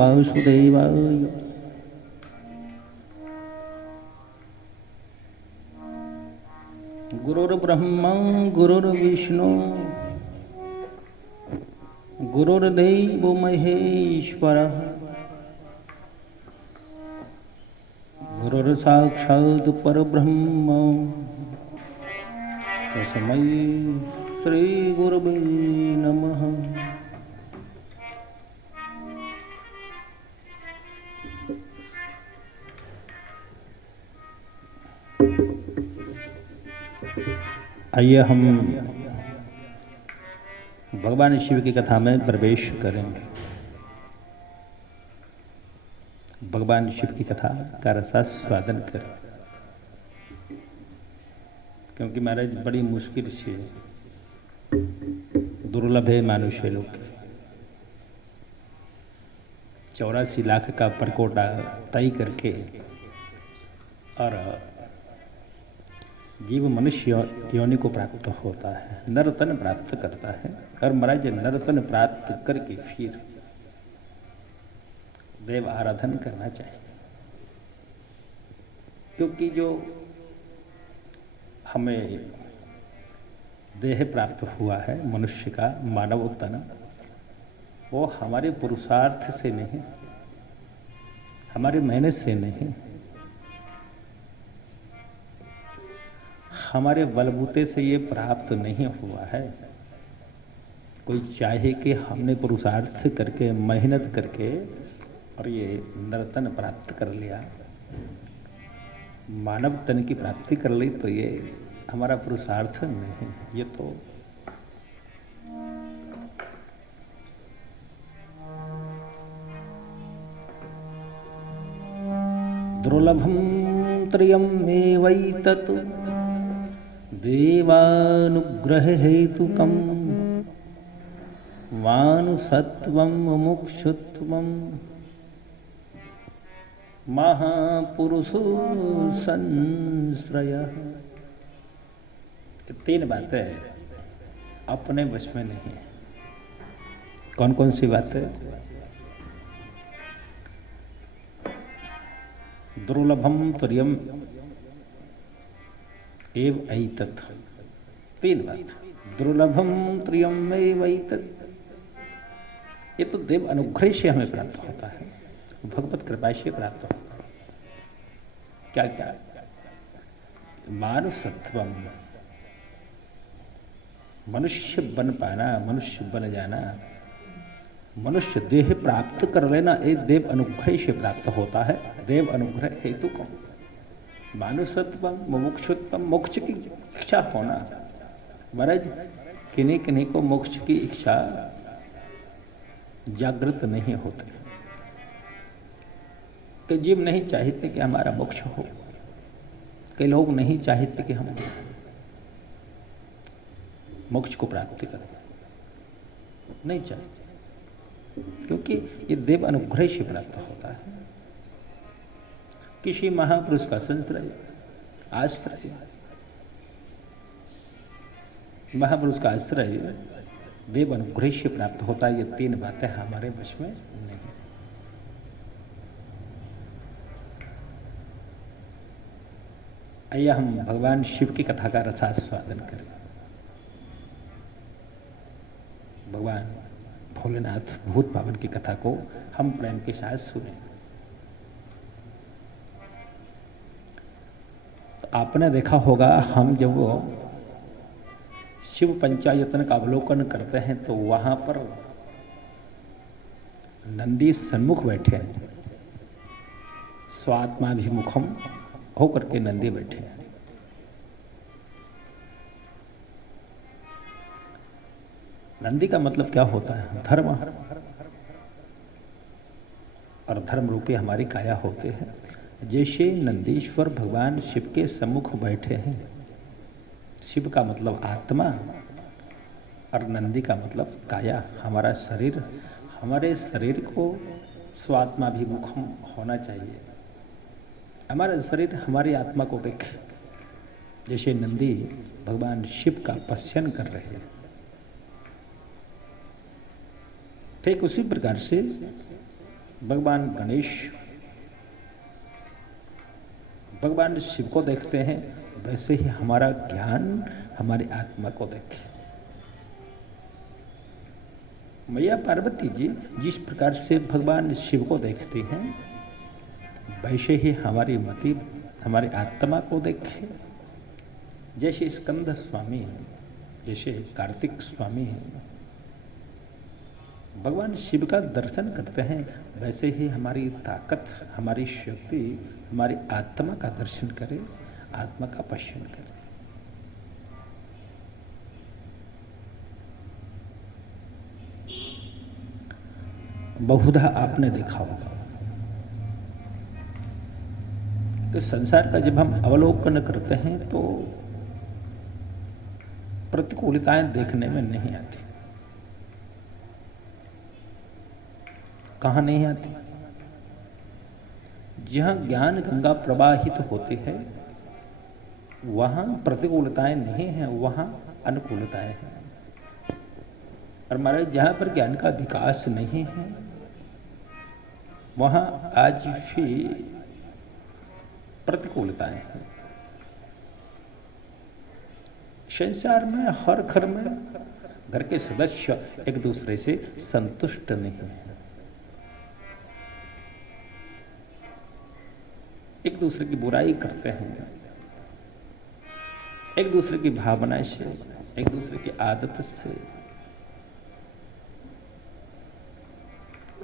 वासुदेवाय। गुरुर्ब्रह्मा गुरुर्विष्णु गुरुर्देवो महेश्वरः गुरुर्साक्षात् परब्रह्म तस्मै श्री गुरुवे नमः। आइए हम भगवान शिव की कथा में प्रवेश करेंगे। भगवान शिव की कथा का रसास्वादन करें, क्योंकि महाराज बड़ी मुश्किल से दुर्लभ है मनुष्य लोग। 84 लाख का परकोटा तय करके और जीव मनुष्य योनि को प्राप्त होता है, नरतन प्राप्त करता है। और महाराज नरतन प्राप्त करके फिर देव आराधन करना चाहिए, क्योंकि जो हमें देह प्राप्त हुआ है मनुष्य का मानव तन, वो हमारे पुरुषार्थ से नहीं, हमारे मेहनत से नहीं, हमारे बलबूते से ये प्राप्त नहीं हुआ है। कोई चाहे कि हमने पुरुषार्थ करके मेहनत करके और ये नर्तन प्राप्त कर लिया, मानव तन की प्राप्ति कर ली, तो ये हमारा पुरुषार्थ नहीं, ये तो दुर्लभम त्र्यमेवैतत् देवानुग्रह हेतुकम् मानुषत्वं मुमुक्षुत्वं महापुरुषो संश्रयः। 3 बातें अपने वश में नहीं है। कौन कौन सी बातें? दुर्लभम तुर्यम एव ऐतत्। 3 बात। दुर्लभम त्रियम एव ऐतत्, ये तो देव अनुग्रह से हमें प्राप्त होता है, भगवत कृपा से प्राप्त होता है। क्या क्या? मानुषत्वम, मनुष्य बन पाना, मनुष्य बन जाना, मनुष्य देह प्राप्त कर लेना, ये देव अनुग्रह से प्राप्त होता है। देव अनुग्रह हेतु को मानुषत्वम मुमुक्षुत्वम, मोक्ष की इच्छा होना। महाराज किन्हीं किन्हीं को मोक्ष की इच्छा जागृत नहीं होते, कई जीव नहीं चाहते कि हमारा मोक्ष हो, कई लोग नहीं चाहते कि हम मोक्ष को प्राप्त करें, नहीं चाहते, क्योंकि ये देव अनुग्रह से प्राप्त होता है। किसी महापुरुष का संश्रय, आश्रय, महापुरुष का आश्रय देव अनुग्रह से प्राप्त होता है। ये 3 बातें हमारे वश में नहीं। आइए हम भगवान शिव की कथा का रसास्वादन करें। भगवान भोलेनाथ भूत पावन की कथा को हम प्रेम के साथ सुने। तो आपने देखा होगा, हम जब वो शिव पंचायतन का अवलोकन करते हैं तो वहां पर नंदी सन्मुख बैठे हैं, स्वात्माभिमुखम होकर के नंदी बैठे हैं। नंदी का मतलब क्या होता है? धर्म, और धर्म रूपी हमारी काया होते हैं। जैसे नंदीश्वर भगवान शिव के सम्मुख बैठे हैं, शिव का मतलब आत्मा और नंदी का मतलब काया, हमारा शरीर। हमारे शरीर को स्वात्माभिमुख होना चाहिए। हमारा शरीर हमारी आत्मा को देखे, जैसे नंदी भगवान शिव का पश्चन कर रहे हैं। ठीक उसी प्रकार से भगवान गणेश भगवान शिव को देखते हैं, वैसे ही हमारा ज्ञान हमारी आत्मा को देखे। मैया पार्वती जी जिस प्रकार से भगवान शिव को देखती हैं, वैसे ही हमारी मति हमारी आत्मा को देखे। जैसे स्कंद स्वामी, जैसे कार्तिक स्वामी भगवान शिव का दर्शन करते हैं, वैसे ही हमारी ताकत, हमारी शक्ति हमारी आत्मा का दर्शन करे, आत्मा का पश्चन करे। बहुधा आपने देखा होगा कि संसार का जब हम अवलोकन करते हैं तो प्रतिकूलताएं देखने में नहीं आती। कहां नहीं आती? जहां ज्ञान गंगा प्रवाहित होती है वहां प्रतिकूलताएं नहीं है, वहां अनुकूलताएं हैं। और महाराज जहां पर ज्ञान का विकास नहीं है वहां आज भी प्रतिकूलताएं हैं। संसार में हर घर में घर के सदस्य एक दूसरे से संतुष्ट नहीं है, एक दूसरे की बुराई करते हैं, एक दूसरे की भावना से, एक दूसरे की आदत से,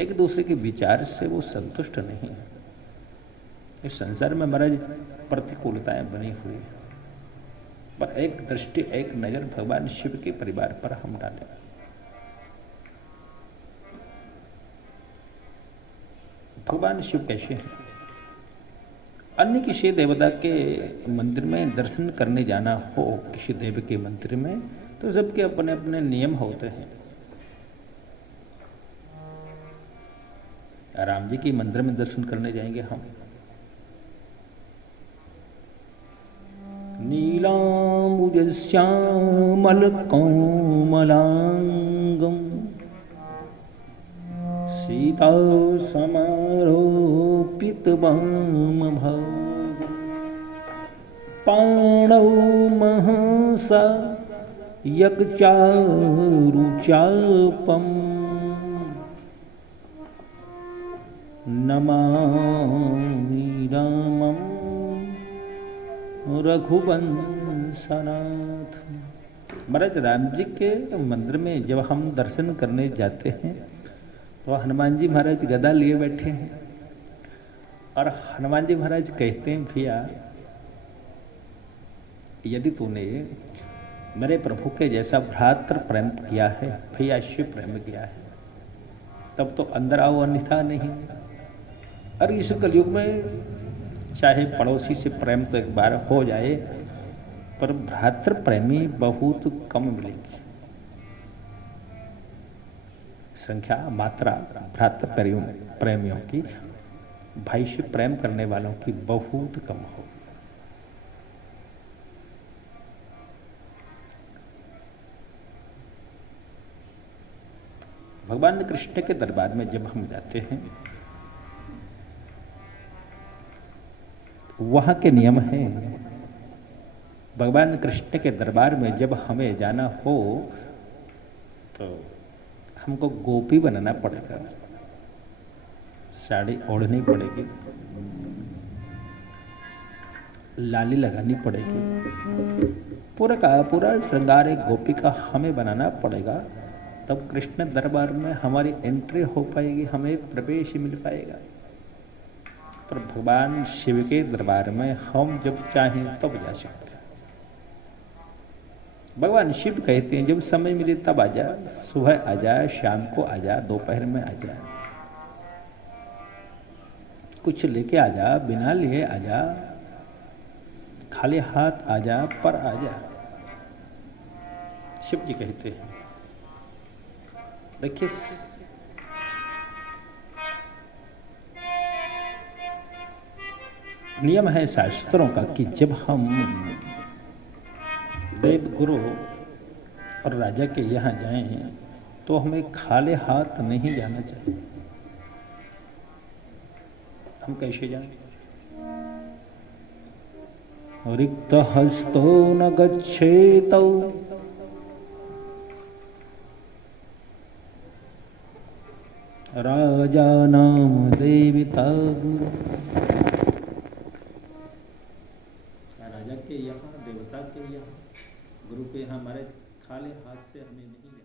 एक दूसरे के विचार से वो संतुष्ट नहीं है। इस संसार में महाराज प्रतिकूलताएं बनी हुई है, पर एक दृष्टि, एक नजर भगवान शिव के परिवार पर हम डालें। भगवान शिव कैसे हैं? अन्य किसी देवता के मंदिर में दर्शन करने जाना हो, किसी देव के मंदिर में, तो सबके अपने अपने नियम होते हैं। राम जी के मंदिर में दर्शन करने जाएंगे हम, नीलांबुज श्यामल कोमलांगम सीता समारोपित वाम भाग पाणौ महसा यज्ञचारुचापम नमामि रामं रघुवंशनाथ। महाराज राम जी के मंदिर में जब हम दर्शन करने जाते हैं तो हनुमान जी महाराज गदा लिए बैठे हैं और हनुमान जी महाराज कहते हैं, भैया यदि तूने मेरे प्रभु के जैसा भ्रातृ प्रेम किया है, भैया शिव प्रेम किया है, तब तो अंदर आओ, अन्यथा नहीं। और इस कलयुग में चाहे पड़ोसी से प्रेम तो एक बार हो जाए, पर भ्रातृ प्रेमी बहुत कम मिलेगी। संख्या मात्रा भ्रातृ प्रेमियों की, भाई से प्रेम करने वालों की बहुत कम हो। भगवान कृष्ण के दरबार में जब हम जाते हैं, वहां के नियम हैं। भगवान कृष्ण के दरबार में जब हमें जाना हो तो हमको गोपी बनना पड़ेगा, साड़ी ओढ़नी पड़ेगी, लाली लगानी पड़ेगी, पूरा का पूरा श्रृंगार एक गोपी का हमें बनाना पड़ेगा। तब कृष्ण दरबार में हमारी एंट्री हो पाएगी, हमें प्रवेश मिल पाएगा। पर भगवान शिव के दरबार में हम जब चाहें तब जा सकते हैं। भगवान शिव कहते हैं, जब समय मिले तब आ जा, सुबह आ जा, शाम को आ जा, दोपहर में आ जा, कुछ लेके आ जा, बिना लिए आ जा, खाली हाथ आ जा, पर आ जा। शिव जी कहते हैं। देखिए नियम है शास्त्रों का कि जब हम देव गुरु और राजा के यहाँ जाएं तो हमें खाली हाथ नहीं जाना चाहिए। हम कैसे जाएंगे? रिक्त हस्तो न गच्छेत राजानाम देवता गुरु। राजा के यहाँ, देवता के यहाँ, गुरु के यहाँ हमारे खाली हाथ से हमें नहीं